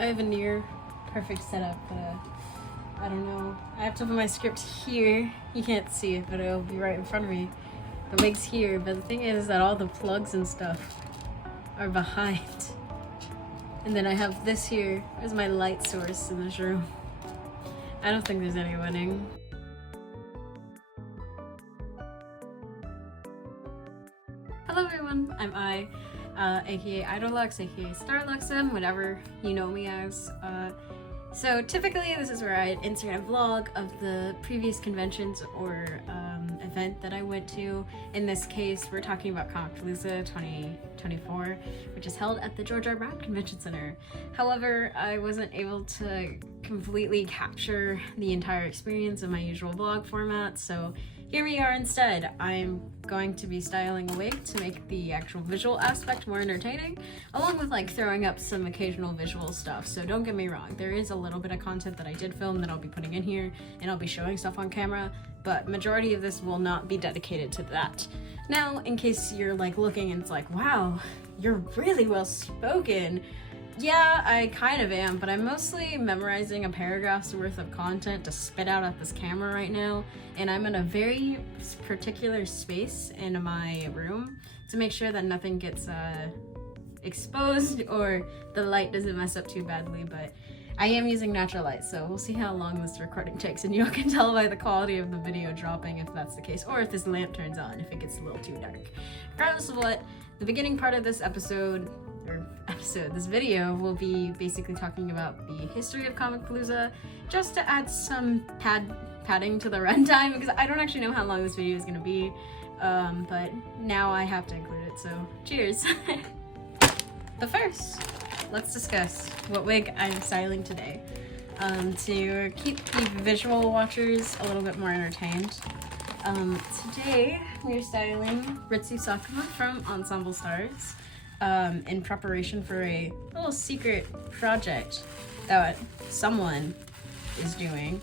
I have a near perfect setup, but I don't know. I have to put my script here. You can't see it, but it'll be right in front of me. The wig's here, but the thing is that all the plugs and stuff are behind. And then I have this here as my light source in this room. I don't think there's any winning. Hello everyone, I'm aka Idolux, aka Starluxum, whatever you know me as. So typically this is where I insert a vlog of the previous conventions or event that I went to. In this case, we're talking about Comicpalooza 2024, which is held at the George R. Brown Convention Center. However, I wasn't able to completely capture the entire experience in my usual vlog format, so here we are instead. I'm going to be styling a wig to make the actual visual aspect more entertaining, along with like throwing up some occasional visual stuff. So don't get me wrong, there is a little bit of content that I did film that I'll be putting in here, and I'll be showing stuff on camera, but majority of this will not be dedicated to that. Now, in case you're like looking and it's like, wow, you're really well spoken. Yeah, I kind of am, but I'm mostly memorizing a paragraph's worth of content to spit out at this camera right now, and I'm in a very particular space in my room to make sure that nothing gets exposed or the light doesn't mess up too badly, but I am using natural light, so we'll see how long this recording takes, and you can tell by the quality of the video dropping if that's the case, or if this lamp turns on, if it gets a little too dark. Regardless of what, the beginning part of this this video will be basically talking about the history of Comicpalooza, just to add some padding to the runtime, because I don't actually know how long this video is going to be, but now I have to include it, so cheers! But first, let's discuss what wig I'm styling today, to keep the visual watchers a little bit more entertained. Today we're styling Ritsu Sakuma from Ensemble Stars, in preparation for a little secret project that someone is doing.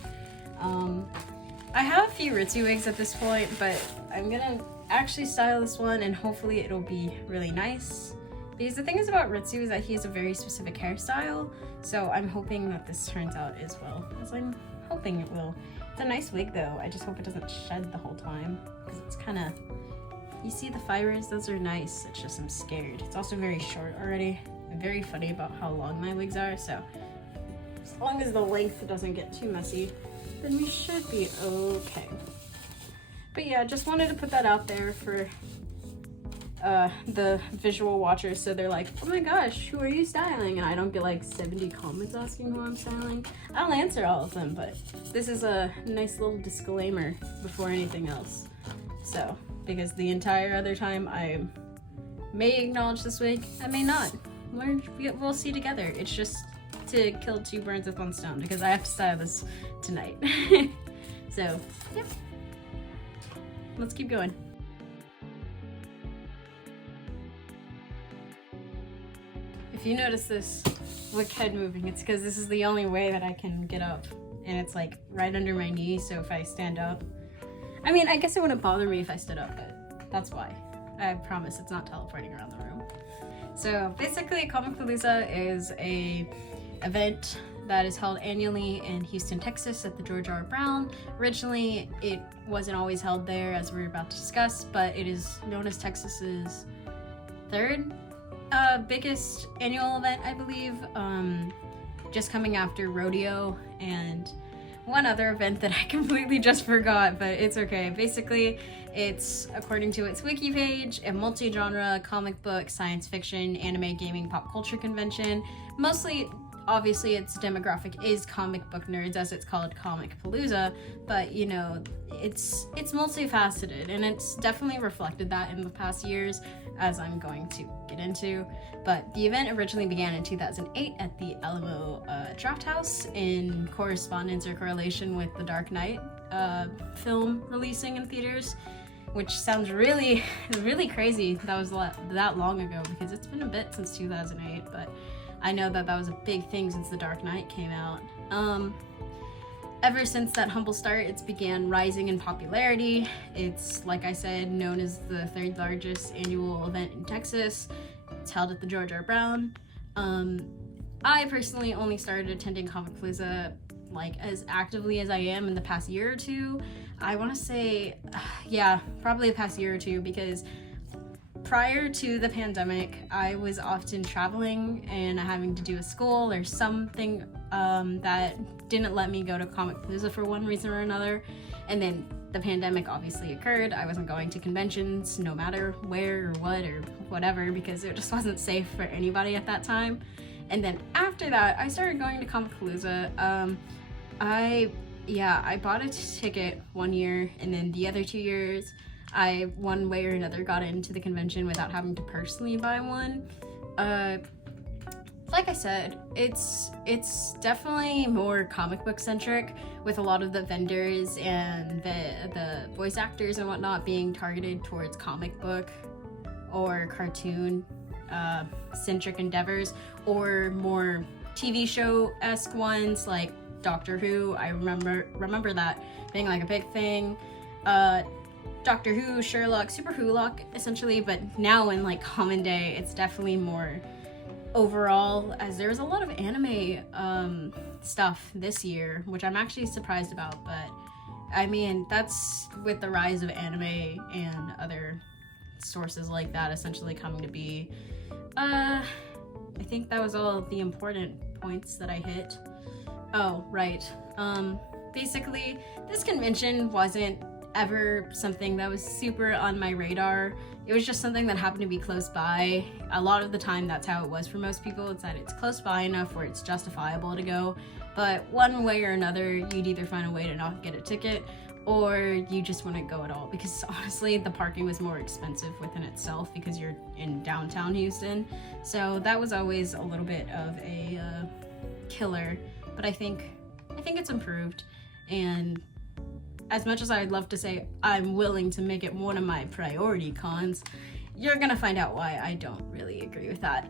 I have a few Ritsu wigs at this point, but I'm gonna actually style this one and hopefully it'll be really nice. Because the thing is about Ritsu is that he has a very specific hairstyle, so I'm hoping that this turns out as well as I'm hoping it will. It's a nice wig though, I just hope it doesn't shed the whole time, because it's kind of, you see the fibers, those are nice, it's just I'm scared. It's also very short already. I'm very funny about how long my wigs are, so as long as the length doesn't get too messy, then we should be okay. But yeah, just wanted to put that out there for the visual watchers, so they're like, oh my gosh, who are you styling? And I don't get like 70 comments asking who I'm styling. I'll answer all of them, but this is a nice little disclaimer before anything else. So, because the entire other time I may acknowledge this wig, I may not. We'll see together. It's just to kill two birds with one stone, because I have to style this tonight. So, yeah. Let's keep going. If you notice this wig head moving, it's because this is the only way that I can get up, and it's like right under my knee, so if I stand up, I mean, I guess it wouldn't bother me if I stood up, but that's why. I promise it's not teleporting around the room. So basically, Comicpalooza is a event that is held annually in Houston, Texas at the George R. Brown. Originally, it wasn't always held there, as we're about to discuss, but it is known as Texas's third biggest annual event, I believe, just coming after rodeo and one other event that I completely just forgot, but it's okay. Basically, it's, according to its wiki page, a multi-genre comic book, science fiction, anime, gaming, pop culture convention. Mostly, obviously, its demographic is comic book nerds, as it's called Comicpalooza, but you know, it's multifaceted, and it's definitely reflected that in the past years, as I'm going to get into. But the event originally began in 2008 at the Alamo Draft House in correspondence or correlation with the Dark Knight film releasing in theaters, which sounds really, really crazy that was that long ago, because it's been a bit since 2008, but I know that was a big thing since The Dark Knight came out. Ever since that humble start, it's began rising in popularity. It's, like I said, known as the third largest annual event in Texas. It's held at the George R. Brown. I personally only started attending Comicpalooza like as actively as I am in the past year or two. I want to say, yeah, probably the past year or two, because prior to the pandemic, I was often traveling and having to do a school or something that didn't let me go to Comicpalooza for one reason or another. And then the pandemic obviously occurred. I wasn't going to conventions no matter where or what or whatever, because it just wasn't safe for anybody at that time. And then after that, I started going to Comicpalooza. I bought a ticket one year, and then the other 2 years, I one way or another got into the convention without having to personally buy one. Like I said, it's definitely more comic book centric, with a lot of the vendors and the voice actors and whatnot being targeted towards comic book or cartoon centric endeavors, or more TV show-esque ones like Doctor Who. I remember that being like a big thing. Doctor Who, Sherlock, Super Wholock, essentially, but now in like common day, it's definitely more overall, as there's a lot of anime stuff this year, which I'm actually surprised about. But I mean, that's with the rise of anime and other sources like that essentially coming to be. I think that was all the important points that I hit. Oh, right. Basically, this convention wasn't ever something that was super on my radar. It was just something that happened to be close by. A lot of the time, that's how it was for most people. It's that it's close by enough where it's justifiable to go. But one way or another, you'd either find a way to not get a ticket, or you just wouldn't go at all, because honestly the parking was more expensive within itself because you're in downtown Houston. So that was always a little bit of a killer, but I think it's improved. And as much as I'd love to say I'm willing to make it one of my priority cons, you're gonna find out why I don't really agree with that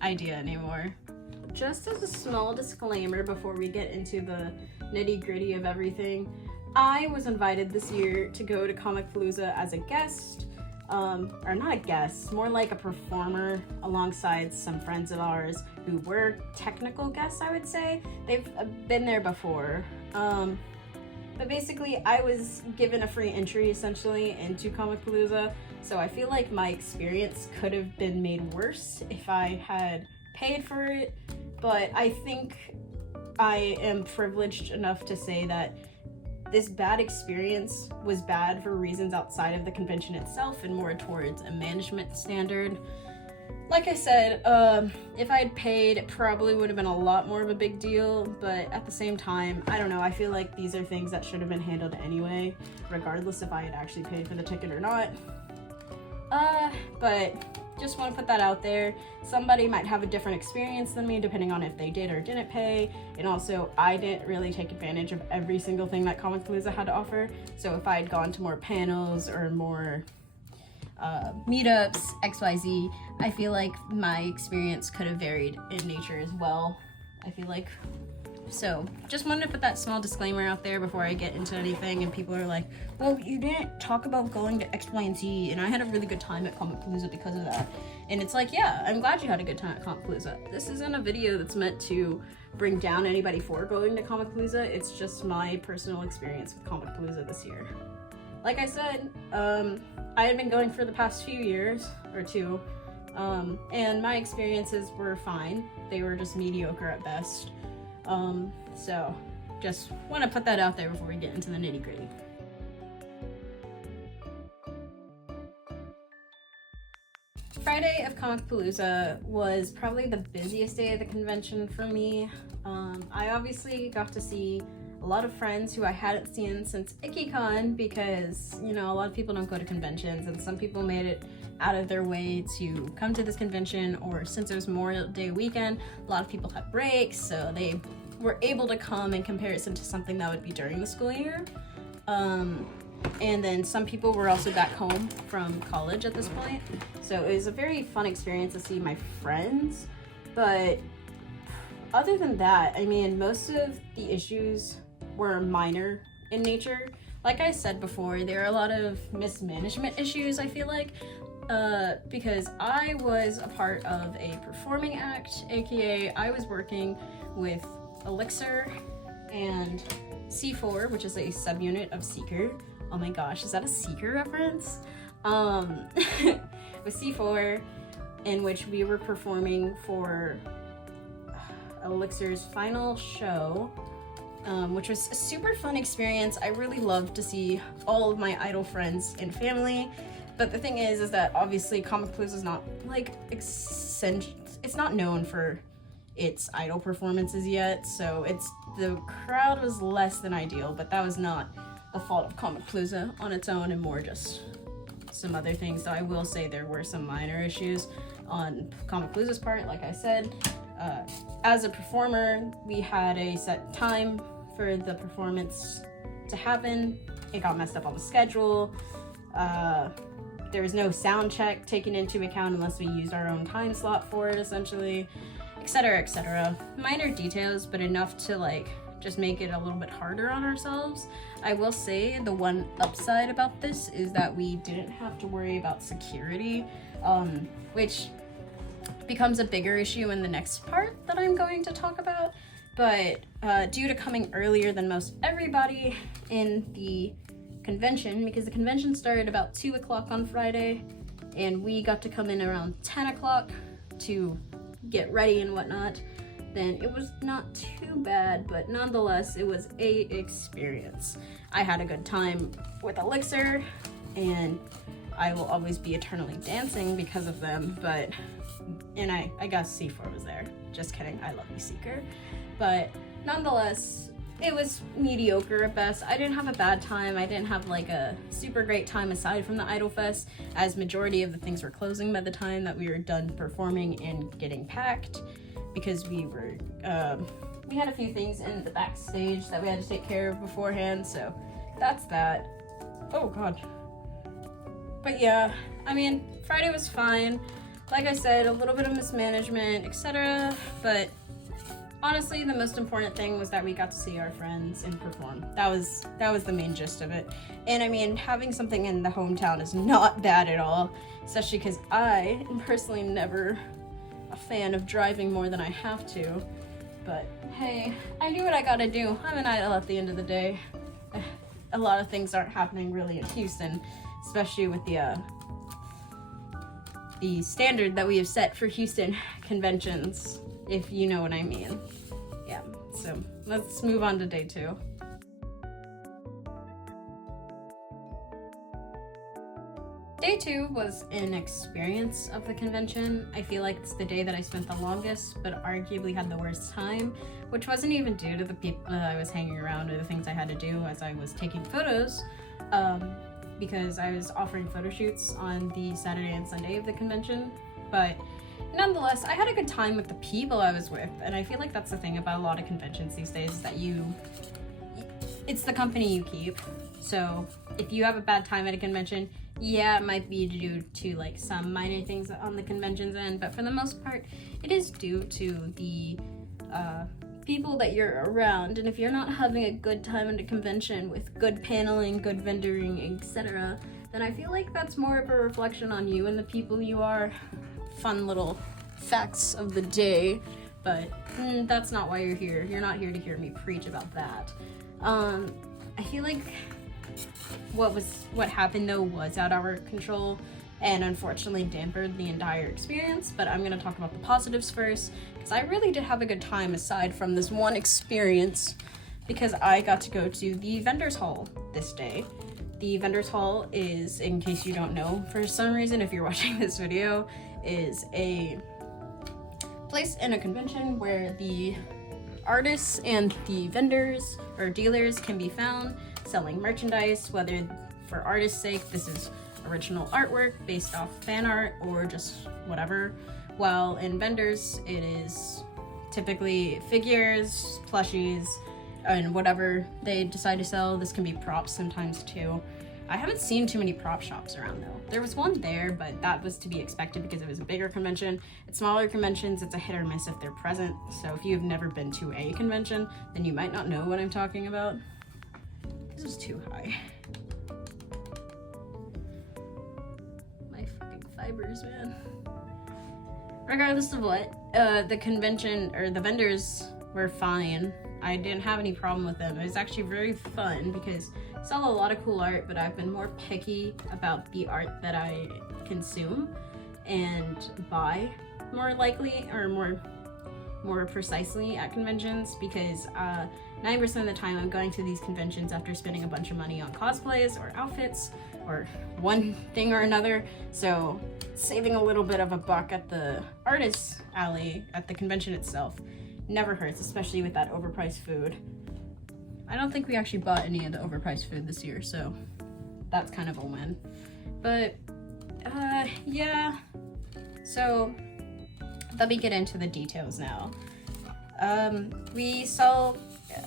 idea anymore. Just as a small disclaimer before we get into the nitty-gritty of everything, I was invited this year to go to Comicpalooza as a guest, or not a guest, more like a performer alongside some friends of ours who were technical guests, I would say. They've been there before. But basically, I was given a free entry essentially into Comicpalooza, so I feel like my experience could have been made worse if I had paid for it. But I think I am privileged enough to say that this bad experience was bad for reasons outside of the convention itself and more towards a management standard. Like I said, if I had paid, it probably would have been a lot more of a big deal, but at the same time, I don't know, I feel like these are things that should have been handled anyway, regardless if I had actually paid for the ticket or not. But just want to put that out there. Somebody might have a different experience than me depending on if they did or didn't pay, and also I didn't really take advantage of every single thing that Comicpalooza had to offer. So if I had gone to more panels or more meetups, XYZ, I feel like my experience could have varied in nature as well, I feel like. So just wanted to put that small disclaimer out there before I get into anything and people are like, well, you didn't talk about going to X, Y, and Z, and I had a really good time at Comicpalooza because of that. And it's like, yeah, I'm glad you had a good time at Comicpalooza. This isn't a video that's meant to bring down anybody for going to Comicpalooza. It's just my personal experience with Comicpalooza this year. Like I said, I had been going for the past few years or two, and my experiences were fine. They were just mediocre at best. So just want to put that out there before we get into the nitty-gritty. Friday of Comicpalooza was probably the busiest day of the convention for me. I obviously got to see a lot of friends who I hadn't seen since Yumi-con, because, you know, a lot of people don't go to conventions, and some people made it out of their way to come to this convention, or since it was Memorial Day weekend, a lot of people had breaks, so they were able to come in comparison to something that would be during the school year. And then some people were also back home from college at this point, so it was a very fun experience to see my friends. But other than that, I mean, most of the issues were minor in nature. Like I said before, there are a lot of mismanagement issues, I feel like. because I was a part of a performing act, aka I was working with Elixir and C4, which is a subunit of Seeker. Oh my gosh, is that a Seeker reference? With C4, in which we were performing for Elixir's final show, which was a super fun experience. I really loved to see all of my idol friends and family. But the thing is that obviously Comicpalooza is not like it's not known for its idol performances yet, so the crowd was less than ideal, but that was not the fault of Comicpalooza on its own, and more just some other things. So I will say there were some minor issues on Comicpalooza's part. Like I said, as a performer, we had a set time for the performance to happen. It got messed up on the schedule. There was no sound check taken into account unless we used our own time slot for it, essentially, etc., etc. Minor details, but enough to like just make it a little bit harder on ourselves. I will say the one upside about this is that we didn't have to worry about security, which becomes a bigger issue in the next part that I'm going to talk about. But due to coming earlier than most everybody in the convention, because the convention started about 2 o'clock on Friday, and we got to come in around 10 o'clock to get ready and whatnot, then it was not too bad, but nonetheless, it was a experience. I had a good time with Elixir, and I will always be eternally dancing because of them, and I guess C4 was there. Just kidding, I love you, Seeker. But nonetheless, it was mediocre at best. I didn't have a bad time. I didn't have like a super great time aside from the Idol Fest, as majority of the things were closing by the time that we were done performing and getting packed, because we had a few things in the backstage that we had to take care of beforehand, so that's that. Oh god. But yeah, I mean, Friday was fine. Like I said, a little bit of mismanagement, etc., but honestly, the most important thing was that we got to see our friends and perform. That was the main gist of it. And I mean, having something in the hometown is not bad at all, especially because I am personally never a fan of driving more than I have to. But hey, I do what I gotta do. I'm an idol at the end of the day. A lot of things aren't happening really in Houston, especially with the standard that we have set for Houston conventions, if you know what I mean. Yeah, so let's move on to day 2. Day 2 was an experience of the convention. I feel like it's the day that I spent the longest, but arguably had the worst time, which wasn't even due to the people that I was hanging around or the things I had to do as I was taking photos, because I was offering photo shoots on the Saturday and Sunday of the convention. But nonetheless, I had a good time with the people I was with, and I feel like that's the thing about a lot of conventions these days, is that it's the company you keep. So if you have a bad time at a convention, yeah, it might be due to like some minor things on the convention's end, but for the most part, it is due to the people that you're around. And if you're not having a good time at a convention with good paneling, good vendoring, etc., then I feel like that's more of a reflection on you and the people you are. Fun little facts of the day, but that's not why you're here. You're not here to hear me preach about that. I feel like what happened though was out of our control and unfortunately dampened the entire experience, but I'm gonna talk about the positives first, because I really did have a good time aside from this one experience, because I got to go to the Vendors Hall this day. The Vendors Hall is, in case you don't know, for some reason, if you're watching this video, is a place in a convention where the artists and the vendors or dealers can be found selling merchandise, whether for artists' sake, this is original artwork based off fan art or just whatever, while in vendors, it is typically figures, plushies, and whatever they decide to sell. This can be props sometimes too. I haven't seen too many prop shops around though. There was one there, but that was to be expected because it was a bigger convention. At smaller conventions, it's a hit or miss if they're present. So if you've never been to a convention, then you might not know what I'm talking about. This is too high. My fucking subscribers, man. Regardless of what, the convention, or the vendors were fine. I didn't have any problem with them. It was actually very fun because I saw a lot of cool art, but I've been more picky about the art that I consume and buy more likely, or more precisely at conventions, because 90% of the time I'm going to these conventions after spending a bunch of money on cosplays or outfits or one thing or another. So saving a little bit of a buck at the artist alley at the convention itself never hurts, especially with that overpriced food. I don't think we actually bought any of the overpriced food this year, so that's kind of a win. But yeah, so let me get into the details now. I'm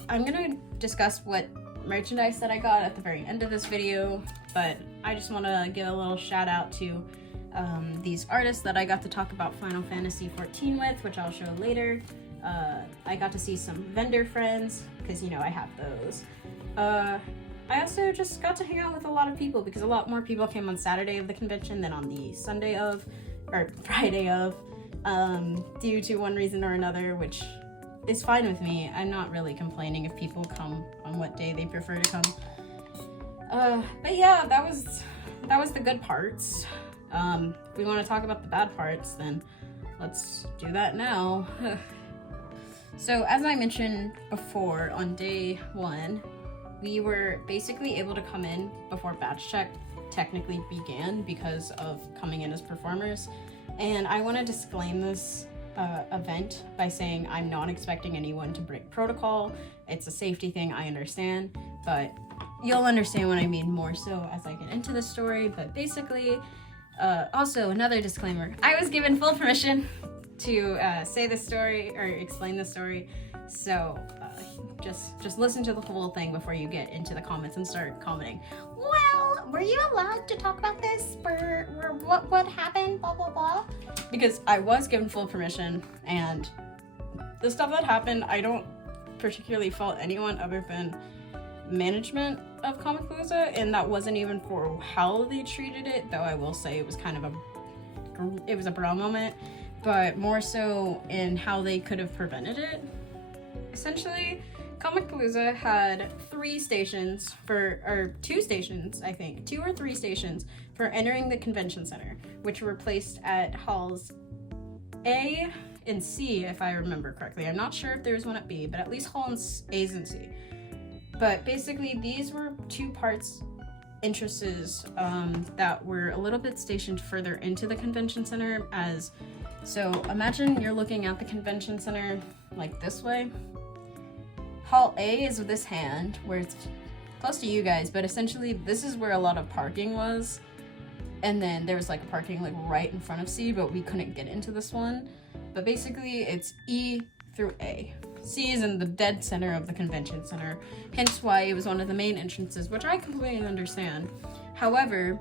gonna discuss what merchandise that I got at the very end of this video, but I just want to give a little shout out to these artists that I got to talk about Final Fantasy XIV with, which I'll show later. I got to see some vendor friends, because you know I have those. I also just got to hang out with a lot of people, because a lot more people came on Saturday of the convention than on the Sunday of, or Friday of, due to one reason or another, which is fine with me. I'm not really complaining if people come on what day they prefer to come. But yeah, that was the good parts. If we want to talk about the bad parts, then let's do that now. So as I mentioned before, on day 1, we were basically able to come in before badge check technically began because of coming in as performers. And I want to disclaim this event by saying I'm not expecting anyone to break protocol. It's a safety thing, I understand, but you'll understand what I mean more so as I get into the story. But basically, also another disclaimer, I was given full permission to say the story or explain the story, so just listen to the whole thing before you get into the comments and start commenting, well, were you allowed to talk about this, or what happened, blah blah blah, because I was given full permission, and the stuff that happened, I don't particularly fault anyone other than management of Comicpalooza, and that wasn't even for how they treated it, though I will say it was kind of a bra moment, but more so in how they could have prevented it. Essentially, Comicpalooza had 2 stations, I think, 2 or 3 stations for entering the convention center, which were placed at halls A and C, if I remember correctly. I'm not sure if there was one at B, but at least halls A's and C. But basically, these were 2 parts entrances that were a little bit stationed further into the convention center. So imagine you're looking at the convention center like this way. Hall A is with this hand, where it's close to you guys, but essentially this is where a lot of parking was. And then there was like parking like right in front of C, but we couldn't get into this one. But basically it's E through A. C is in the dead center of the convention center, hence why it was one of the main entrances, which I completely understand. However,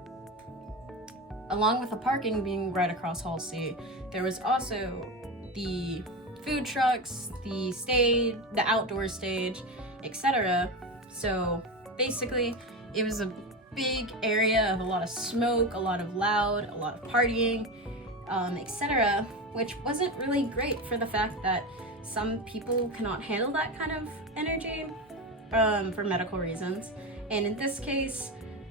along with the parking being right across Hall C, there was also the food trucks, the stage, the outdoor stage, etc. So basically, it was a big area of a lot of smoke, a lot of loud, a lot of partying, etc., which wasn't really great for the fact that some people cannot handle that kind of energy for medical reasons. And in this case,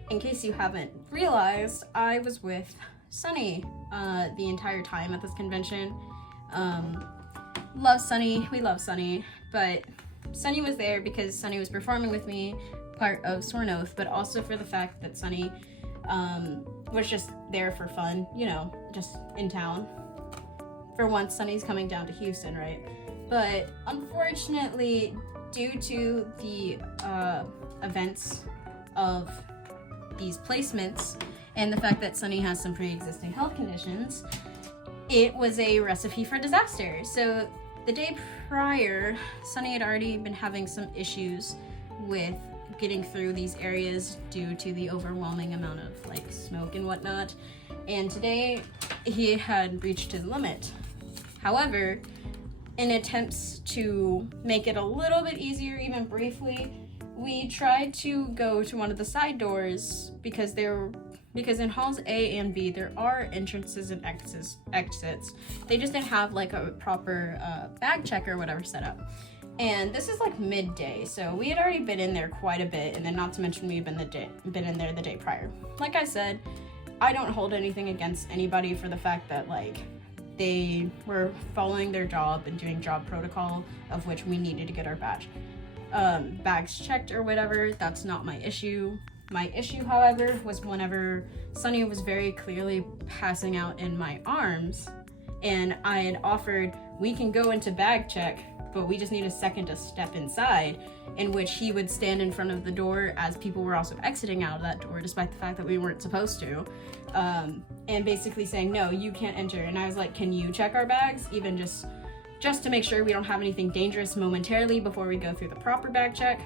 in case you haven't realized, I was with Sunny the entire time at this convention. Love Sunny, we love Sunny, but Sunny was there because Sunny was performing with me, part of Sworn Oath, but also for the fact that Sunny was just there for fun, you know, just in town. For once, Sunny's coming down to Houston, right? But unfortunately, due to the events of these placements and the fact that Sunny has some pre-existing health conditions, it was a recipe for disaster. So the day prior, Sunny had already been having some issues with getting through these areas due to the overwhelming amount of like smoke and whatnot. And today he had reached his limit. However, in attempts to make it a little bit easier, even briefly, we tried to go to one of the side doors because there because in halls A and B there are entrances and exits. They just didn't have like a proper bag check or whatever set up. And this is like midday, so we had already been in there quite a bit, and then not to mention we've been in there the day prior. Like I said, I don't hold anything against anybody for the fact that like they were following their job and doing job protocol, of which we needed to get our bags checked or whatever. That's not my issue. My issue, however, was whenever Sunny was very clearly passing out in my arms, and I had offered, we can go into bag check, but we just need a second to step inside, in which he would stand in front of the door as people were also exiting out of that door, despite the fact that we weren't supposed to, and basically saying, no, you can't enter. And I was like, can you check our bags, even just to make sure we don't have anything dangerous momentarily before we go through the proper bag check?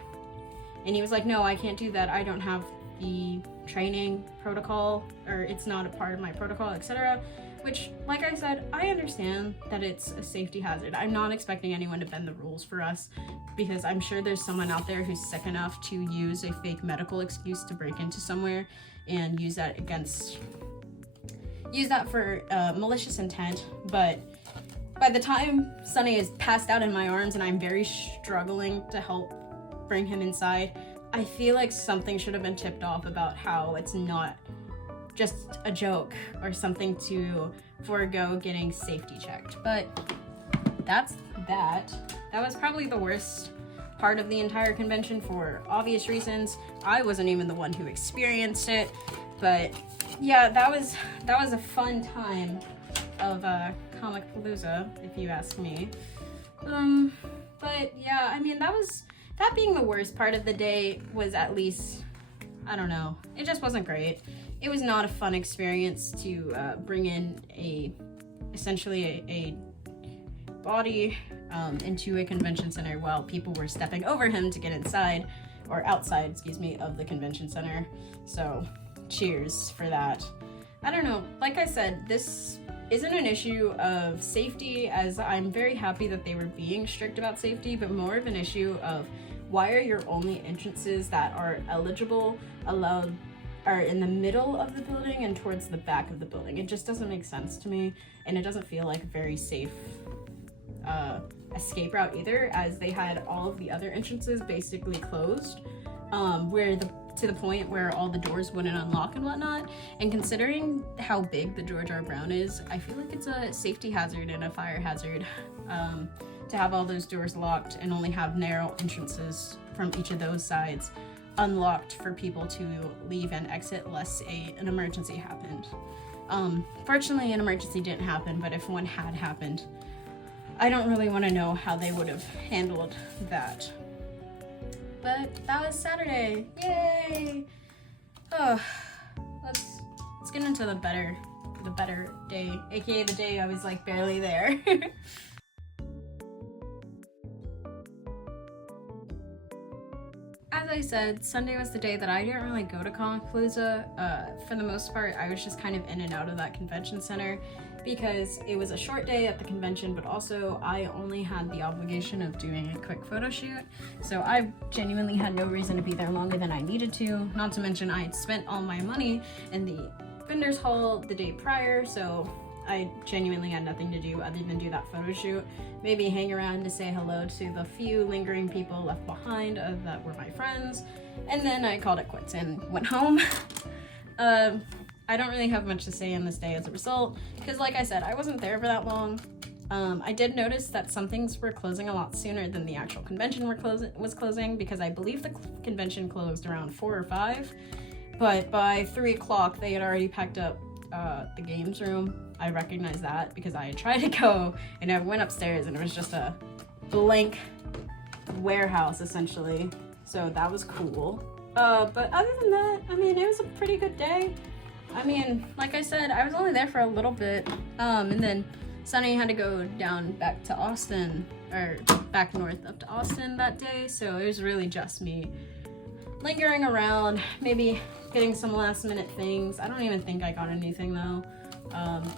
And he was like, no, I can't do that. I don't have the training protocol, or it's not a part of my protocol, etc. Which, like I said, I understand that it's a safety hazard. I'm not expecting anyone to bend the rules for us, because I'm sure there's someone out there who's sick enough to use a fake medical excuse to break into somewhere and use that for malicious intent. But by the time Sunny is passed out in my arms and I'm very struggling to help bring him inside, I feel like something should have been tipped off about how it's not just a joke or something to forego getting safety checked. But that's that. That was probably the worst part of the entire convention for obvious reasons. I wasn't even the one who experienced it, but yeah, that was a fun time of Comicpalooza, if you ask me. But yeah, I mean, that being the worst part of the day was, at least, I don't know, it just wasn't great. It was not a fun experience to bring in essentially a body into a convention center while people were stepping over him to get inside, or outside, excuse me, of the convention center. So cheers for that. I don't know, like I said, this isn't an issue of safety, as I'm very happy that they were being strict about safety, but more of an issue of why are your only entrances that are allowed are in the middle of the building and towards the back of the building. It just doesn't make sense to me, and it doesn't feel like a very safe escape route either, as they had all of the other entrances basically closed, to the point where all the doors wouldn't unlock and whatnot. And considering how big the George R. Brown is, I feel like it's a safety hazard and a fire hazard to have all those doors locked and only have narrow entrances from each of those sides unlocked for people to leave and exit lest an emergency happened. Fortunately, an emergency didn't happen, but if one had happened, I don't really want to know how they would have handled that. But that was Saturday. Yay! Oh, let's get into the better day, aka the day I was like barely there. As I said, Sunday was the day that I didn't really go to Comicpalooza. For the most part, I was just kind of in and out of that convention center because it was a short day at the convention, but also I only had the obligation of doing a quick photo shoot. So I genuinely had no reason to be there longer than I needed to. Not to mention I had spent all my money in the vendor's hall the day prior, so I genuinely had nothing to do other than do that photo shoot. Maybe hang around to say hello to the few lingering people left behind that were my friends, and then I called it quits and went home. I don't really have much to say on this day as a result, because like I said, I wasn't there for that long. I did notice that some things were closing a lot sooner than the actual convention was closing, because I believe the convention closed around 4 or 5, but by 3 o'clock they had already packed up the games room. I recognized that because I had tried to go and I went upstairs and it was just a blank warehouse essentially, so that was cool. But other than that, I mean, it was a pretty good day. I mean, like I said, I was only there for a little bit, and then Sunny had to go down back to Austin, or back north up to Austin that day, so it was really just me lingering around, maybe getting some last minute things. I don't even think I got anything though,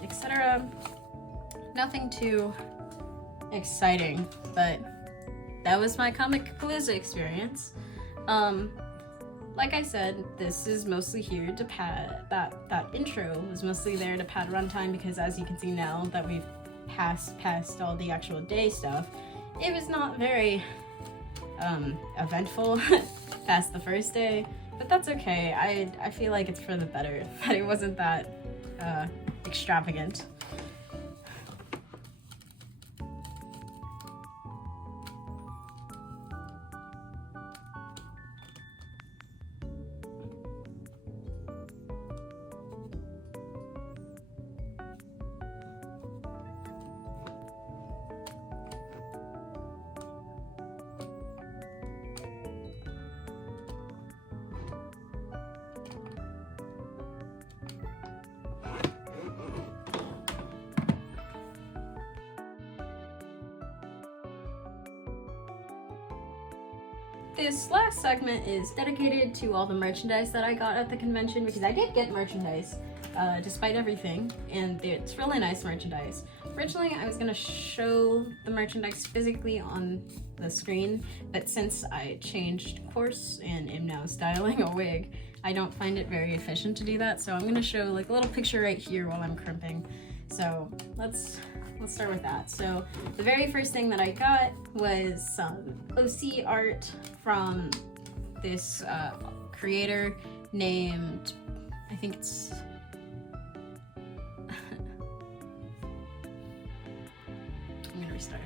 etc. Nothing too exciting, but that was my Comicpalooza experience. like I said, this is mostly here to pad, that intro was mostly there to pad runtime, because as you can see now that we've passed all the actual day stuff, it was not very eventful past the first day, but that's okay. I feel like it's for the better that it wasn't that extravagant. This last segment is dedicated to all the merchandise that I got at the convention, because I did get merchandise despite everything, and it's really nice merchandise. Originally, I was going to show the merchandise physically on the screen, but since I changed course and am now styling a wig, I don't find it very efficient to do that, so I'm going to show like a little picture right here while I'm crimping. So let's start with that. So the very first thing that I got was some OC art from this creator named, I think it's I'm gonna restart.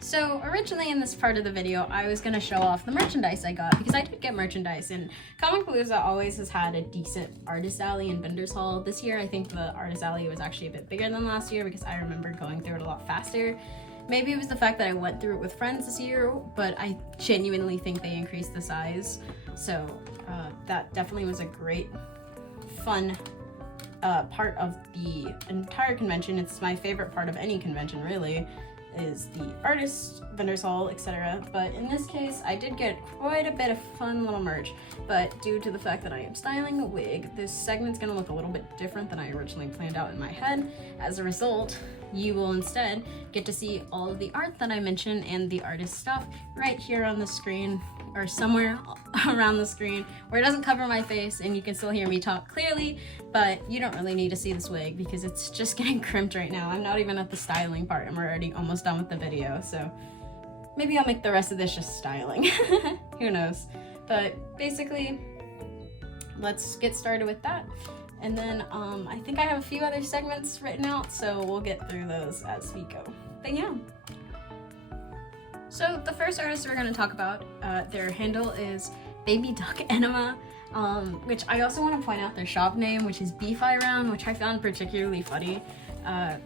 So originally in this part of the video, I was going to show off the merchandise I got, because I did get merchandise, and Comicpalooza always has had a decent artist alley and vendors hall. This year I think the artist alley was actually a bit bigger than last year, because I remember going through it a lot faster. Maybe it was the fact that I went through it with friends this year, but I genuinely think they increased the size. So that definitely was a great, fun part of the entire convention. It's my favorite part of any convention, really, is the artist, vendors hall, etc. But in this case, I did get quite a bit of fun little merch, but due to the fact that I am styling a wig, this segment's gonna look a little bit different than I originally planned out in my head. As a result, you will instead get to see all of the art that I mentioned and the artist stuff right here on the screen, or somewhere around the screen where it doesn't cover my face and you can still hear me talk clearly, but you don't really need to see this wig because it's just getting crimped right now. I'm not even at the styling part and we're already almost done with the video, so maybe I'll make the rest of this just styling. Who knows? But basically, let's get started with that. And then I think I have a few other segments written out, so we'll get through those as we go. But yeah. So the first artist we're going to talk about, their handle is Baby Duck Enema, which I also want to point out their shop name, which is Beefy Round, which I found particularly funny.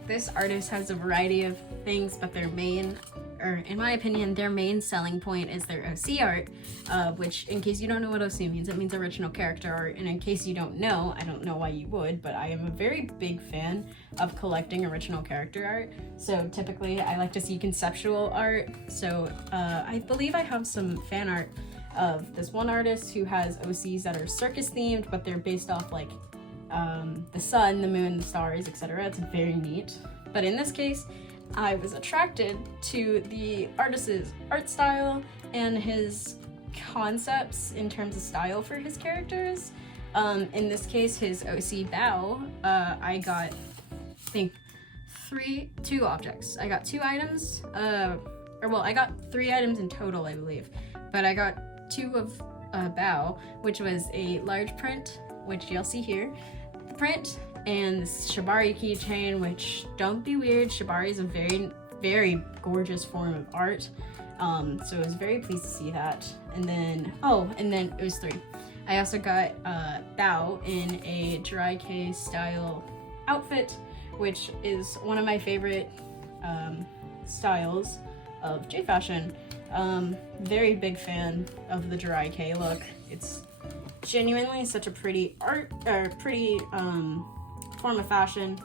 This artist has a variety of things, but their main, or in my opinion, their main selling point is their OC art, which, in case you don't know what OC means, it means original character art, and in case you don't know, I don't know why you would, but I am a very big fan of collecting original character art. So typically I like to see conceptual art, so I believe I have some fan art of this one artist who has OCs that are circus themed, but they're based off like the sun, the moon, the stars, etc. It's very neat. But in this case, I was attracted to the artist's art style and his concepts in terms of style for his characters. In this case, his OC Bao, I got, I think, two objects. I got 2 items, I got 3 items in total, I believe, but I got 2 of Bao, which was a large print, which you'll see here, the print, and this Shibari keychain, which, don't be weird, Shibari is a very, very gorgeous form of art, so I was very pleased to see that. And then, it was 3. I also got Bao in a dry case style outfit, which is one of my favorite styles of J-fashion. Very big fan of the dry K look. It's genuinely such a pretty form of fashion.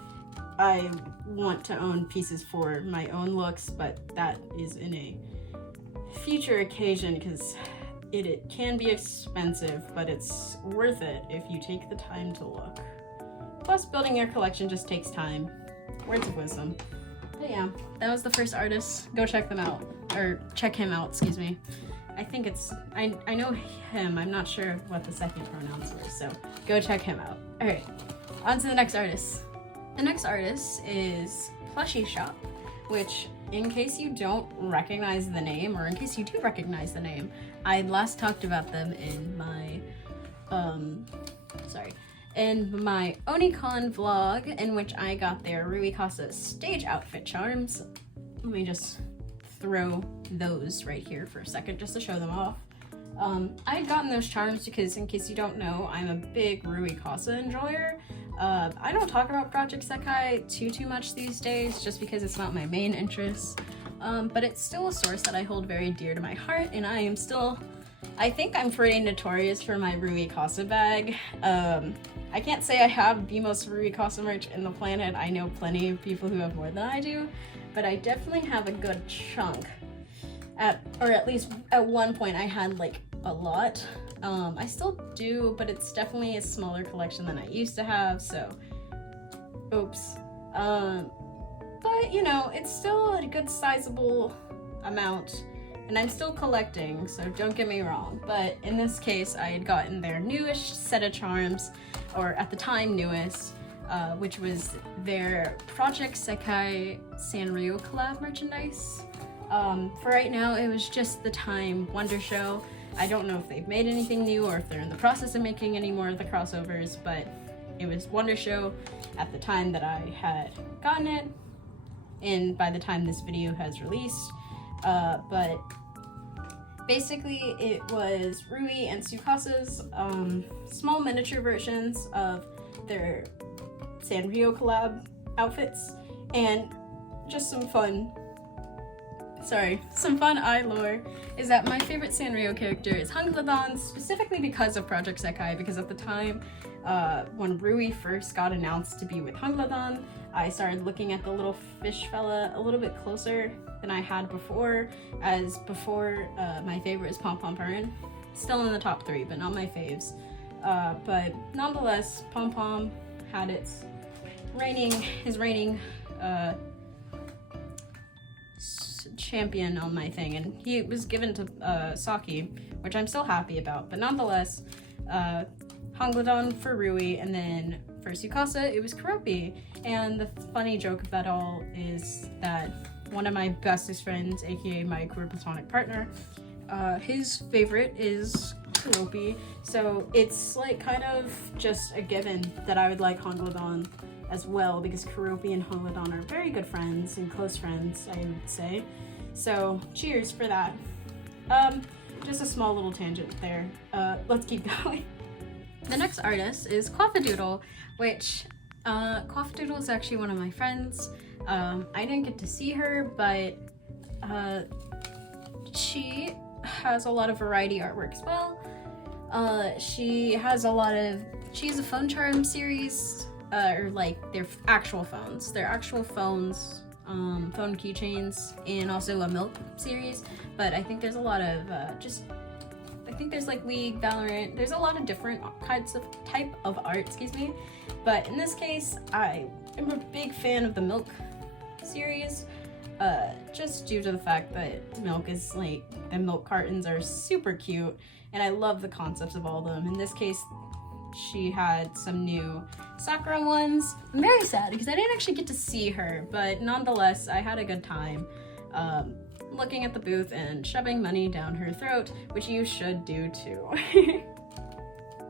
I want to own pieces for my own looks, but that is in a future occasion because it can be expensive, but it's worth it if you take the time to look. Plus, building your collection just takes time. Words of wisdom. But yeah, that was the first artist. Go check them out, or check him out, excuse me. I think it's, I know him, I'm not sure what the second pronouns were, so go check him out. Alright, on to the next artist. The next artist is Plushie Shop, which, in case you don't recognize the name, or in case you do recognize the name, I last talked about them in my, in my Yumi-con vlog, in which I got their Rui Casa stage outfit charms. Let me just throw those right here for a second just to show them off. I had gotten those charms because, in case you don't know, I'm a big Rui Casa enjoyer. I don't talk about Project Sekai too much these days just because it's not my main interest, but it's still a source that I hold very dear to my heart, and I think I'm pretty notorious for my Rui Casa bag. I can't say I have the most Rui Casa merch in the planet. I know plenty of people who have more than I do, but I definitely have a good chunk. Or at least at one point I had like a lot. I still do, but it's definitely a smaller collection than I used to have, so oops. But you know, it's still a good sizable amount, and I'm still collecting, so don't get me wrong. But in this case, I had gotten their newest set of charms, or at the time newest, which was their Project Sekai Sanrio collab merchandise. For right now, it was just the Time Wonder Show. I don't know if they've made anything new or if they're in the process of making any more of the crossovers, but it was Wonder Show at the time that I had gotten it, and by the time this video has released. But basically it was Rui and Tsukasa's small miniature versions of their Sanrio collab outfits, and just some fun eye lore is that my favorite Sanrio character is Hungladon, specifically because of Project Sekai, because at the time when Rui first got announced to be with Hungladon, I started looking at the little fish fella a little bit closer than I had before, as before my favorite is Pom Pom Purin. Still in the top 3, but not my faves. But nonetheless, Pom Pom had his reigning champion on my thing, and he was given to Saki, which I'm still happy about. But nonetheless, Hungladon for Rui, and then for Tsukasa it was Kuropi. And the funny joke of that all is that one of my bestest friends, aka my queer platonic partner, his favorite is Kuropi, so it's like kind of just a given that I would like Hungladon as well, because Kuropi and Hungladon are very good friends and close friends, I would say. So cheers for that. Just a small little tangent there. Let's keep going. The next artist is Quaffadoodle, which Quaffadoodle is actually one of my friends. I didn't get to see her, but she has a lot of variety artwork as well. She has a phone charm series, or like their actual phones, phone keychains, and also a milk series. But I think there's a lot of I think there's like League, Valorant, there's a lot of different type of art, but in this case I am a big fan of the milk series, just due to the fact that milk is like, the milk cartons are super cute, and I love the concepts of all of them. In this case, she had some new Sakura ones. I'm very sad because I didn't actually get to see her, but nonetheless, I had a good time looking at the booth and shoving money down her throat, which you should do too.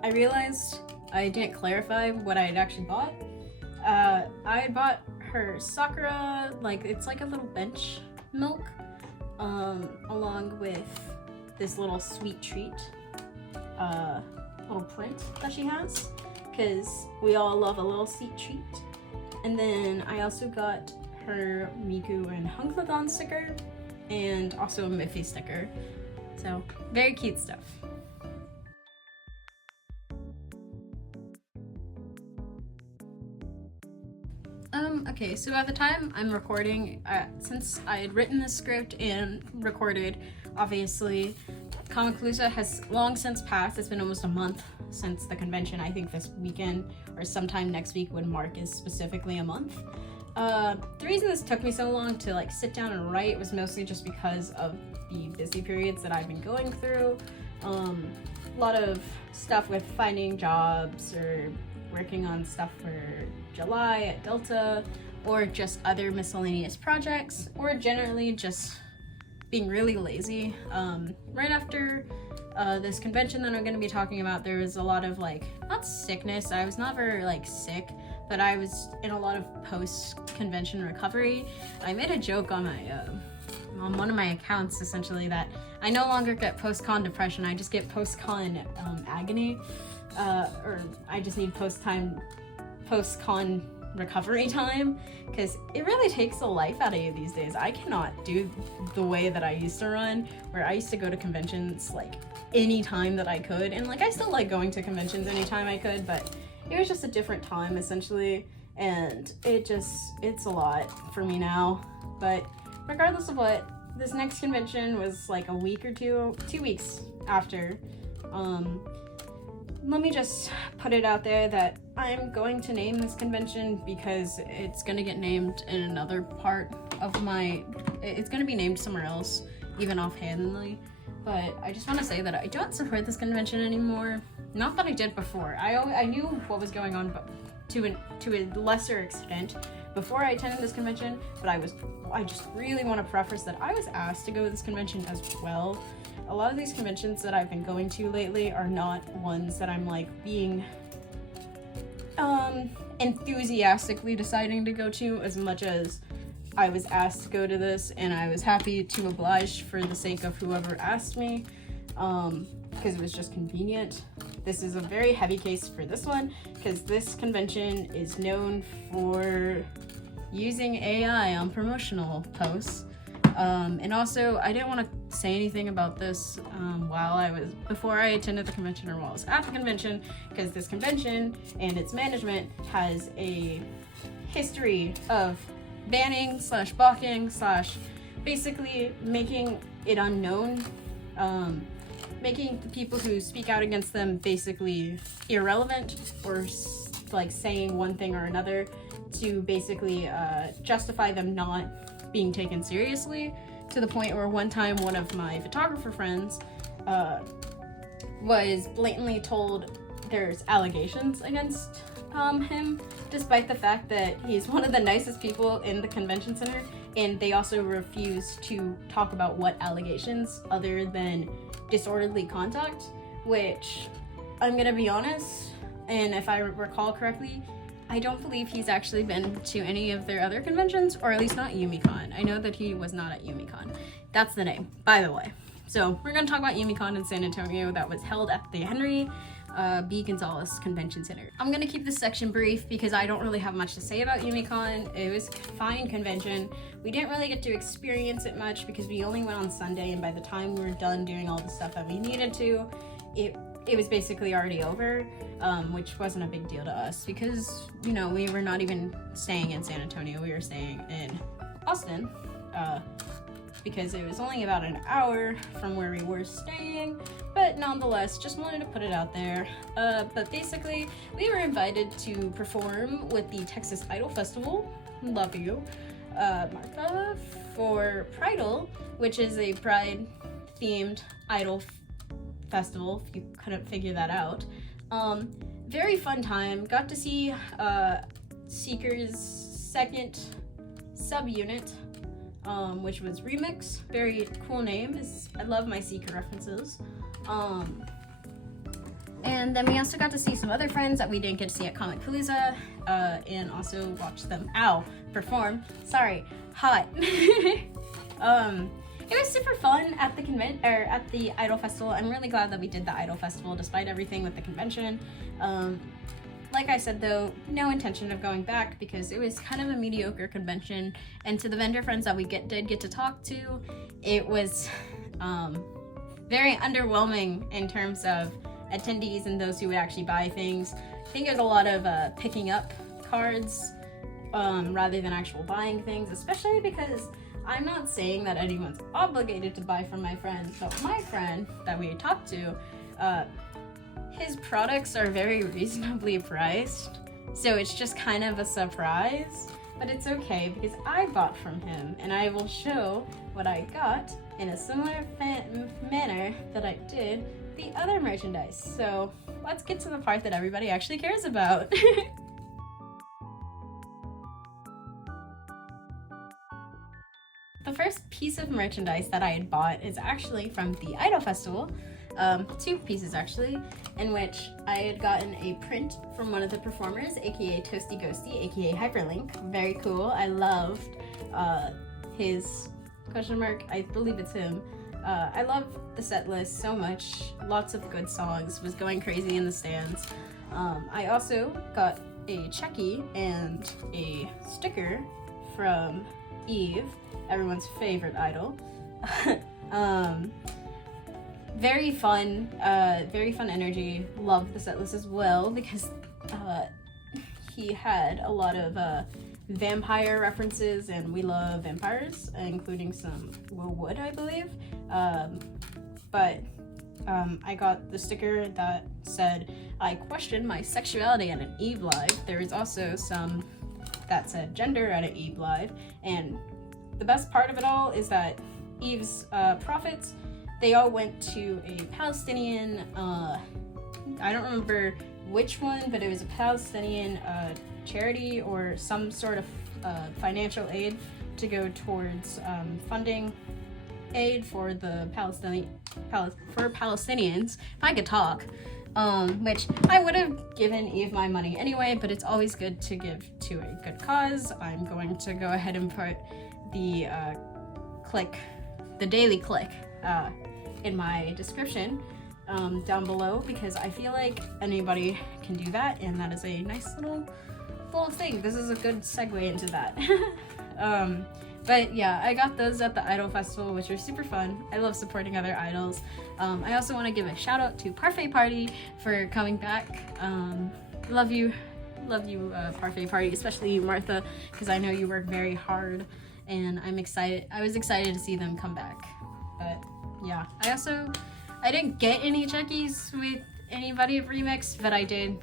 I realized I didn't clarify what I had actually bought. I had bought her Sakura, like it's like a little bench milk, along with this little sweet treat, little print that she has, because we all love a little sweet treat. And then I also got her Miku and Hungladon sticker, and also a Miffy sticker. So very cute stuff. Okay, so at the time I'm recording, since I had written the script and recorded, obviously, Comicpalooza has long since passed. It's been almost a month since the convention. I think this weekend or sometime next week when Mark is specifically a month. The reason this took me so long to like sit down and write was mostly just because of the busy periods that I've been going through. A lot of stuff with finding jobs or working on stuff for July at Delta, or just other miscellaneous projects, or generally just being really lazy. Right after this convention that I'm going to be talking about, there was a lot of like, not sickness, I was never like sick, but I was in a lot of post-convention recovery. I made a joke on my on one of my accounts essentially that I no longer get post-con depression, I just get post-con agony, or I just need post-con recovery time, because it really takes the life out of you these days. I cannot do the way that I used to run, where I used to go to conventions like any time that I could, and like I still like going to conventions anytime I could, but it was just a different time essentially, and it's a lot for me now. But regardless of what, this next convention was like a week or 2 weeks after. Let me just put it out there that I'm going to name this convention because it's going to get named in another part of it's going to be named somewhere else, even offhandedly. But I just want to say that I don't support this convention anymore. Not that I did before. I knew what was going on, but to a lesser extent before I attended this convention, but I just really want to preface that I was asked to go to this convention as well. A lot of these conventions that I've been going to lately are not ones that I'm like being enthusiastically deciding to go to, as much as I was asked to go to this and I was happy to oblige for the sake of whoever asked me, because it was just convenient. This is a very heavy case for this one, because this convention is known for using AI on promotional posts. And also, I didn't want to say anything about this before I attended the convention or while I was at the convention, because this convention and its management has a history of banning / blocking / basically making it unknown, making the people who speak out against them basically irrelevant, or like saying one thing or another to basically justify them not being taken seriously, to the point where one time one of my photographer friends was blatantly told there's allegations against him, despite the fact that he's one of the nicest people in the convention center, and they also refuse to talk about what allegations other than disorderly conduct, which I'm gonna be honest, and if I recall correctly, I don't believe he's actually been to any of their other conventions, or at least not Yumi-con. I know that he was not at Yumi-con. That's the name, by the way. So we're gonna talk about Yumi-con in San Antonio that was held at the Henry B. Gonzalez Convention Center. I'm gonna keep this section brief because I don't really have much to say about Yumi-con. It was a fine convention. We didn't really get to experience it much because we only went on Sunday, and by the time we were done doing all the stuff that we needed to, it was basically already over, which wasn't a big deal to us because, you know, we were not even staying in San Antonio, we were staying in Austin, because it was only about an hour from where we were staying, but nonetheless, just wanted to put it out there. But basically, we were invited to perform with the Texas Idol Festival, love you, Martha, for Pridal, which is a Pride-themed idol festival, if you couldn't figure that out. Very fun time. Got to see Seeker's second subunit, which was Remix. Very cool name. I love my Seeker references. And then we also got to see some other friends that we didn't get to see at Comicpalooza, and also watch them perform. Sorry, hot. It was super fun at the Idol Festival. I'm really glad that we did the Idol Festival despite everything with the convention. Like I said though, no intention of going back because it was kind of a mediocre convention, and to the vendor friends that we did get to talk to, it was very underwhelming in terms of attendees and those who would actually buy things. I think there's a lot of picking up cards rather than actual buying things, especially because I'm not saying that anyone's obligated to buy from my friends, but my friend that we talked to, his products are very reasonably priced, so it's just kind of a surprise but it's okay because I bought from him, and I will show what I got in a similar manner that I did the other merchandise. So let's get to the part that everybody actually cares about. The first piece of merchandise that I had bought is actually from the Idol Festival. 2 pieces actually, in which I had gotten a print from one of the performers, aka Toasty Ghosty, aka Hyperlink. Very cool. I loved his question mark. I believe it's him. I love the set list so much. Lots of good songs. Was going crazy in the stands. I also got a Checky and a sticker from Eve, everyone's favorite idol. Very fun energy. Love the set list as well because he had a lot of vampire references, and we love vampires, including some Will Wood, I believe. But I got the sticker that said, "I questioned my sexuality at an Eve Live." There was also some that said gender at an Eve Live, and the best part of it all is that Eve's profits, they all went to a Palestinian, I don't remember which one, but it was a Palestinian charity or some sort of financial aid to go towards funding aid for the Palestinians, if I could talk, which I would have given Eve my money anyway, but it's always good to give to a good cause. I'm going to go ahead and put the daily click in my description down below, because I feel like anybody can do that, and that is a nice little thing. This is a good segue into that. But yeah, I got those at the Idol Festival, which are super fun. I love supporting other idols. I also want to give a shout out to Parfait Party for coming back. Love you, Parfait Party, especially you, Martha, because I know you work very hard, and I was excited to see them come back. But yeah, I didn't get any Checkies with anybody of Remix, but I did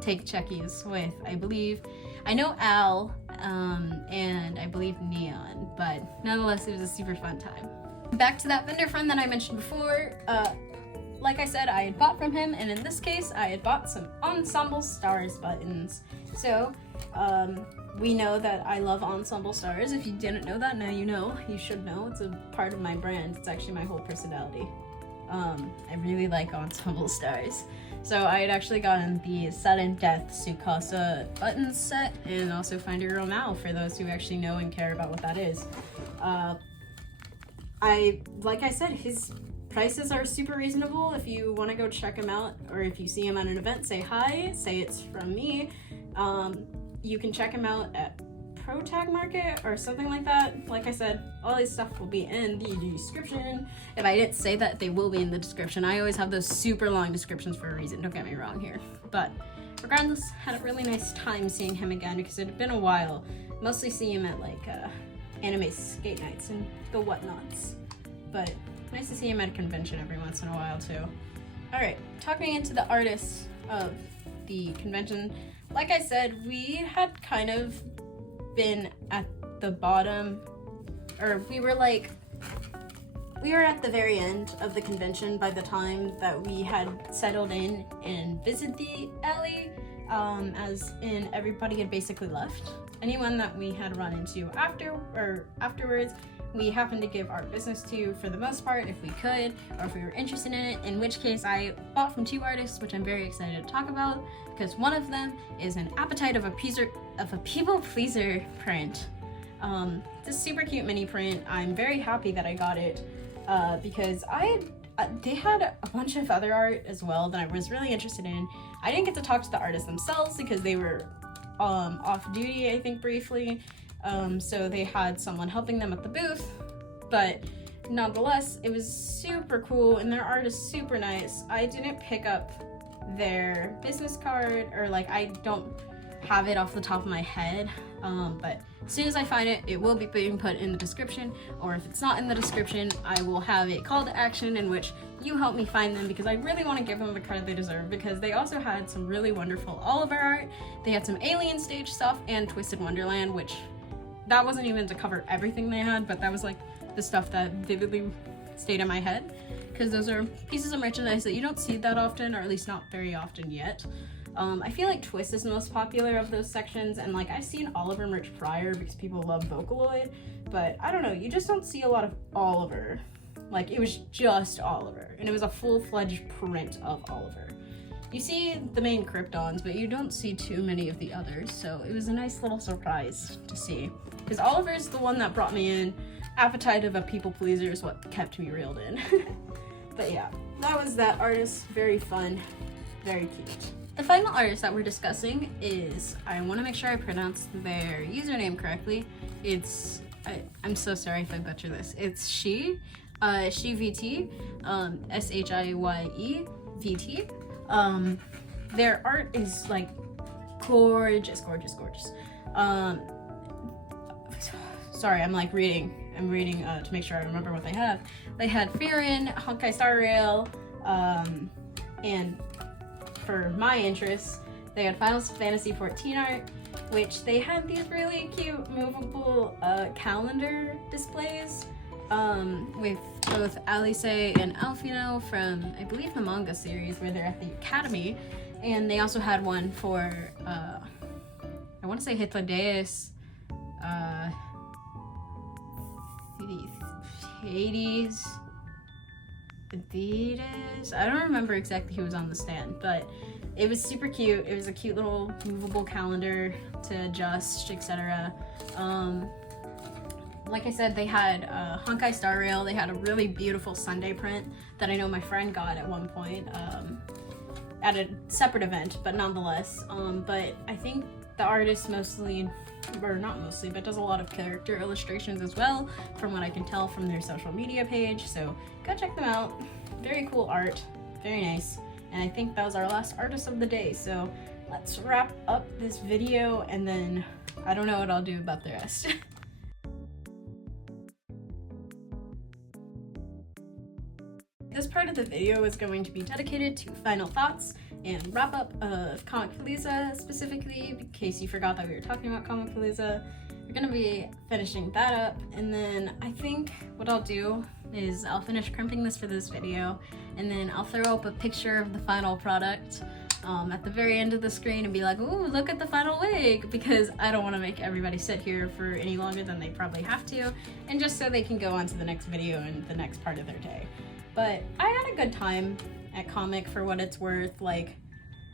take Checkies with, I know Al, and I believe Neon, but nonetheless, it was a super fun time. Back to that vendor friend that I mentioned before, like I said, I had bought from him, and in this case, I had bought some Ensemble Stars buttons. So, we know that I love Ensemble Stars. If you didn't know that, now you know. You should know. It's a part of my brand. It's actually my whole personality. I really like Ensemble Stars. So I had actually gotten the Sudden Death Tsukasa buttons set, and also Find Your Real Meow for those who actually know and care about what that is. Like I said, his prices are super reasonable. If you want to go check him out, or if you see him at an event, say hi, say it's from me. You can check him out at Pro Tag Market or something like that. Like I said, all this stuff will be in the description. If I didn't say that, they will be in the description. I always have those super long descriptions for a reason, don't get me wrong here. But regardless, had a really nice time seeing him again because it had been a while. Mostly see him at like anime skate nights and the whatnots. But nice to see him at a convention every once in a while too. Alright, talking into the artists of the convention. Like I said, we had kind of been at the bottom, or we were at the very end of the convention by the time that we had settled in and visited the alley, as in everybody had basically left. Anyone that we had run into afterwards, we happened to give our business to for the most part if we could, or if we were interested in it, in which case I bought from 2 artists, which I'm very excited to talk about, because one of them is an Appetite of a People Pleaser print. It's a super cute mini print. I'm very happy that I got it, because they had a bunch of other art as well that I was really interested in. I didn't get to talk to the artists themselves because they were off duty, I think, briefly. So they had someone helping them at the booth, but nonetheless, it was super cool, and their art is super nice. I didn't pick up their business card, or like I don't have it off the top of my head, but as soon as I find it, it will be being put in the description, or if it's not in the description, I will have a call to action in which you help me find them, because I really want to give them the credit they deserve, because they also had some really wonderful Oliver art. They had some Alien Stage stuff and Twisted Wonderland, which that wasn't even to cover everything they had, but that was like the stuff that vividly stayed in my head, because those are pieces of merchandise that you don't see that often, or at least not very often yet. I feel like Twist is the most popular of those sections, and like I've seen Oliver merch prior because people love Vocaloid, but I don't know, you just don't see a lot of Oliver. Like, it was just Oliver, and it was a full-fledged print of Oliver. You see the main Kryptons, but you don't see too many of the others, so it was a nice little surprise to see, because Oliver's the one that brought me in. Appetite of a people pleaser is what kept me reeled in. But yeah, that was that artist. Very fun, very cute. The final artist that we're discussing is, I want to make sure I pronounce their username correctly. It's, I'm so sorry if I butcher this. It's She VT, SHIYE VT. Their art is like gorgeous, gorgeous, gorgeous. Sorry, I'm reading to make sure I remember what they have. They had Fearin, Honkai Star Rail, and for my interests, they had Final Fantasy XIV art, which they had these really cute movable calendar displays with both Alice and Alfino from, I believe, the manga series where they're at the academy, and they also had one for, I want to say Hythlodeus, Hades. I don't remember exactly who was on the stand, but it was super cute. It was a cute little movable calendar to adjust, etc. Like I said, they had Honkai Star Rail. They had a really beautiful Sunday print that I know my friend got at one point at a separate event, but nonetheless. But I think the artist mostly, or not mostly, but does a lot of character illustrations as well, from what I can tell from their social media page, so go check them out. Very cool art, very nice, and I think that was our last artist of the day, so let's wrap up this video, and then I don't know what I'll do about the rest. This part of the video is going to be dedicated to final thoughts and wrap up of Comicpalooza, specifically, in case you forgot that we were talking about Comicpalooza. We're gonna be finishing that up, and then I think what I'll do is I'll finish crimping this for this video, and then I'll throw up a picture of the final product at the very end of the screen and be like, ooh, look at the final wig, because I don't want to make everybody sit here for any longer than they probably have to, and just so they can go on to the next video and the next part of their day. But I had a good time at Comic, for what it's worth. Like,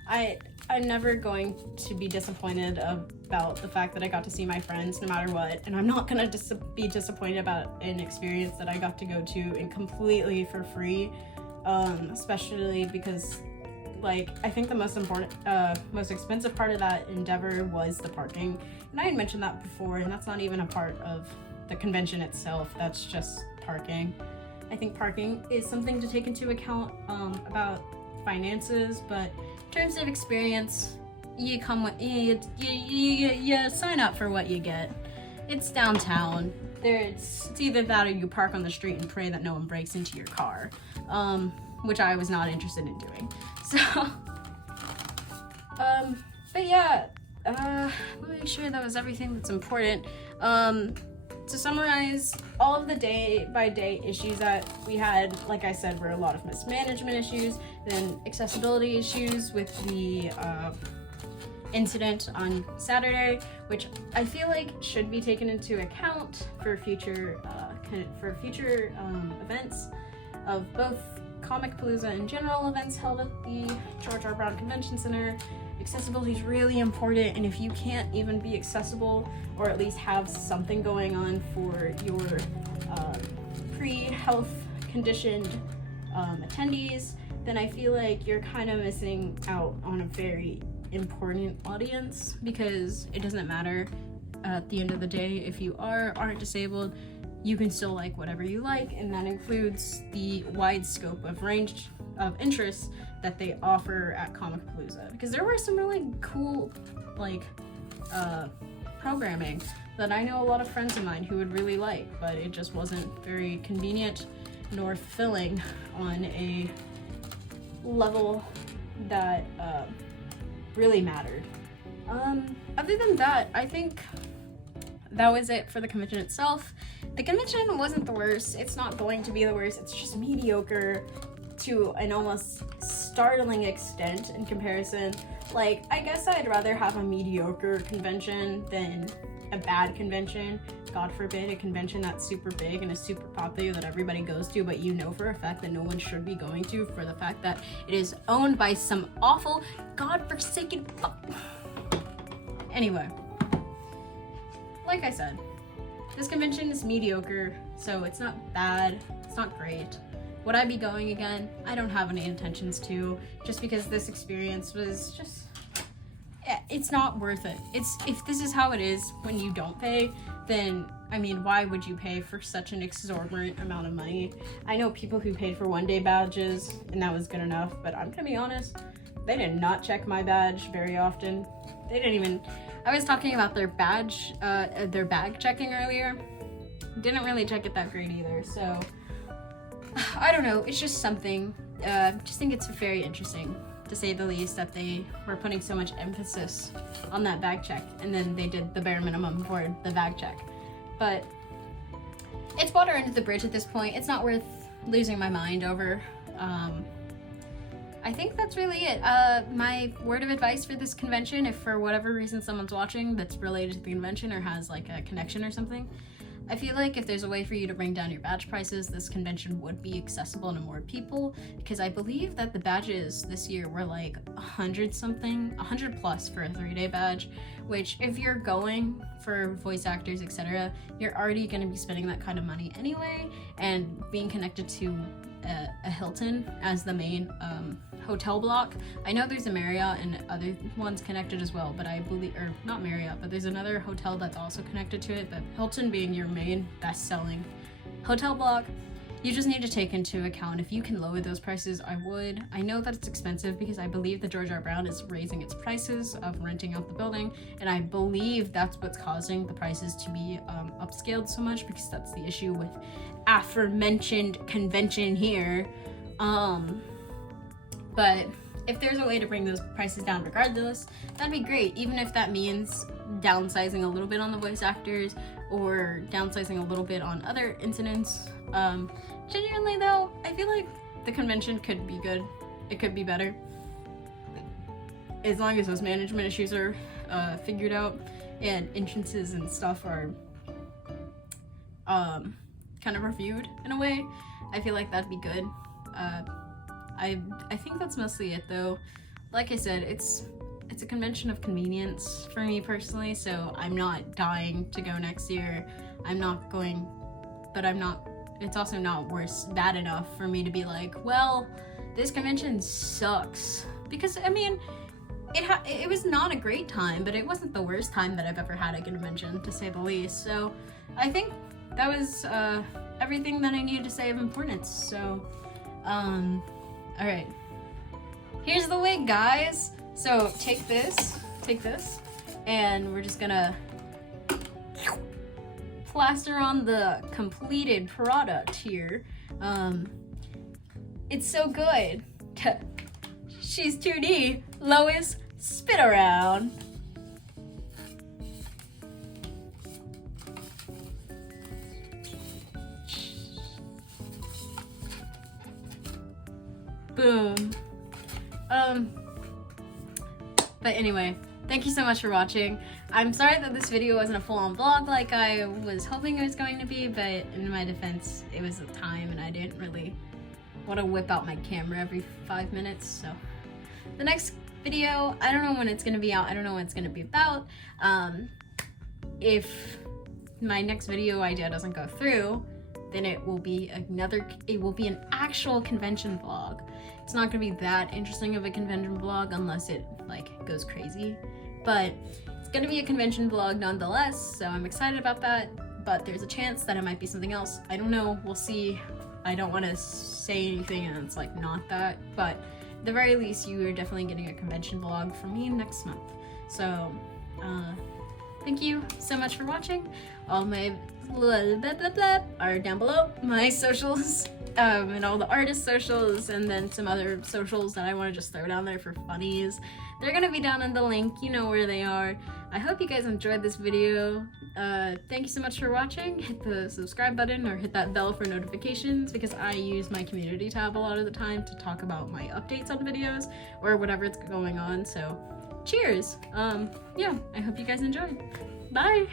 I'm never going to be disappointed about the fact that I got to see my friends no matter what, and I'm not gonna be disappointed about an experience that I got to go to and completely for free, especially because, like, I think the most expensive part of that endeavor was the parking, and I had mentioned that before, and that's not even a part of the convention itself, that's just parking. I think parking is something to take into account about finances, but in terms of experience, you sign up for what you get. It's downtown. It's either that or you park on the street and pray that no one breaks into your car, which I was not interested in doing. So, but yeah, let me make sure that was everything that's important. To summarize, all of the day-by-day issues that we had, like I said, were a lot of mismanagement issues, then accessibility issues with the incident on Saturday, which I feel like should be taken into account for future events of both Comicpalooza and general events held at the George R. Brown Convention Center. Accessibility is really important, and if you can't even be accessible or at least have something going on for your pre-health conditioned attendees, then I feel like you're kind of missing out on a very important audience, because it doesn't matter at the end of the day if you aren't disabled. you can still like whatever you like, and that includes the wide scope of range of interests that they offer at Comicpalooza. Because there were some really cool, like, programming that I know a lot of friends of mine who would really like, but it just wasn't very convenient nor fulfilling on a level that really mattered. Other than that, I think that was it for the convention itself. The convention wasn't the worst. It's not going to be the worst. It's just mediocre to an almost startling extent in comparison. Like, I guess I'd rather have a mediocre convention than a bad convention. God forbid a convention that's super big and is super popular that everybody goes to, but you know for a fact that no one should be going to for the fact that it is owned by some awful, godforsaken fuck. Anyway, like I said, this convention is mediocre, so it's not bad, it's not great. Would I be going again? I don't have any intentions to, just because this experience was just, it's not worth it. If this is how it is when you don't pay, then, I mean, why would you pay for such an exorbitant amount of money? I know people who paid for one-day badges, and that was good enough, but I'm gonna be honest, they did not check my badge very often. They didn't even, I was talking about their badge, their bag checking earlier. Didn't really check it that great either, so I don't know, it's just something. Just think it's very interesting, to say the least, that they were putting so much emphasis on that bag check, and then they did the bare minimum for the bag check. But it's water under the bridge at this point. It's not worth losing my mind over. I think that's really it. My word of advice for this convention, if for whatever reason someone's watching that's related to the convention or has like a connection or something, I feel like if there's a way for you to bring down your badge prices, this convention would be accessible to more people, because I believe that the badges this year were like 100 plus for a 3-day badge, which if you're going for voice actors, etc., you're already going to be spending that kind of money anyway, and being connected to a Hilton as the main hotel block. I know there's a Marriott and other ones connected as well, but I believe, or not Marriott, but there's another hotel that's also connected to it, but Hilton being your main best-selling hotel block, you just need to take into account, if you can lower those prices, I would. I know that it's expensive because I believe that George R. Brown is raising its prices of renting out the building, and I believe that's what's causing the prices to be upscaled so much, because that's the issue with aforementioned convention here. But if there's a way to bring those prices down regardless, that'd be great, even if that means downsizing a little bit on the voice actors or downsizing a little bit on other incidents. Genuinely though, I feel like the convention could be good. It could be better. As long as those management issues are figured out and entrances and stuff are kind of reviewed in a way, I feel like that'd be good. I think that's mostly it though. Like I said, it's a convention of convenience for me personally, so I'm not dying to go next year. It's also not bad enough for me to be like, well, this convention sucks. Because, I mean, it was not a great time, but it wasn't the worst time that I've ever had at a convention, to say the least. So I think that was everything that I needed to say of importance. So, alright. Here's the wig, guys. So take this, and we're just gonna plaster on the completed product here. It's so good. She's 2D. Lois, spit around. Boom. But anyway, thank you so much for watching. I'm sorry that this video wasn't a full-on vlog like I was hoping it was going to be, but in my defense, it was a time and I didn't really want to whip out my camera every 5 minutes, so. The next video, I don't know when it's going to be out, I don't know what it's going to be about. If my next video idea doesn't go through, then it will be an actual convention vlog. It's not gonna be that interesting of a convention vlog unless it like goes crazy, but it's gonna be a convention vlog nonetheless, so I'm excited about that. but there's a chance that it might be something else. I don't know, we'll see. I don't want to say anything and it's like not that, but at the very least you are definitely getting a convention vlog from me next month. So thank you so much for watching. All my blah, blah, blah, blah, are down below, my socials, and all the artist socials, and then some other socials that I want to just throw down there for funnies. They're gonna be down in the link, you know where they are. I hope you guys enjoyed this video. Thank you so much for watching. Hit the subscribe button or hit that bell for notifications, because I use my community tab a lot of the time to talk about my updates on videos or whatever's going on. So cheers. Yeah, I hope you guys enjoyed. Bye.